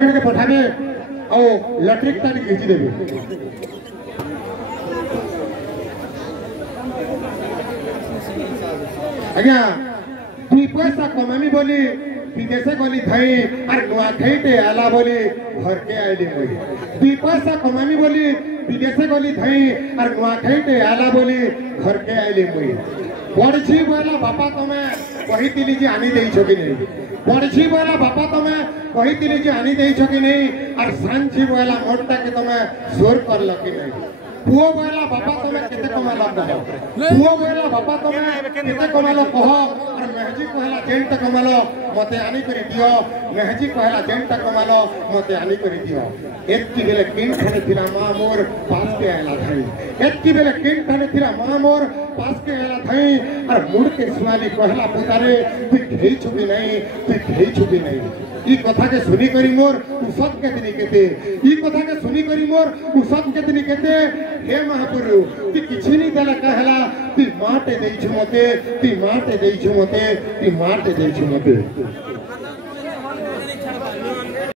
के पठाने और लैट्रिक तानी खींची देबे आज्ञा दुई पैसा कमामी बोली विदेशे गली थई और नुआ खईटे आला बोली घर के आइले बोली दुई पैसा कमामी बोली विदेशे गली थई और नुआ खईटे आला बोली घर के आइले बोली पढ़ी बोला बापा तमे कही जे आनी देइछो कि नहीं पढ़ी बोला बापा तमे कही जे आनी देइछो कि नहीं और सांझी बोला मोटा के तमे जोर करल कि नहीं पुओ बोला बापा तमे केते कमाला कह पुओ बोला बापा तमे केते कमालो कह और मेहजी कहला जेंटा कमालो मते आनी करी दियो मेहजी कहला जेंटा कमालो मते आनी करी दियो एत्ती बेले किन खने थिला मा मोर पास के आला थाई एत्ती बेले किन खने थिला मा मोर पास के आला थाई और मुड़ के सुनाली कहला पुतारे तू घेई छुबी नहीं तू घेई छुबी नहीं ई कथा के सुनी करी मोर उसत के दिनी केते ई कथा के सुनी करी मोर उसत के दिनी केते हे महापुरु ती किछि नहीं देला कहला ती माटे देइछु मते ती माटे देइछु मते ती माटे देइछु मते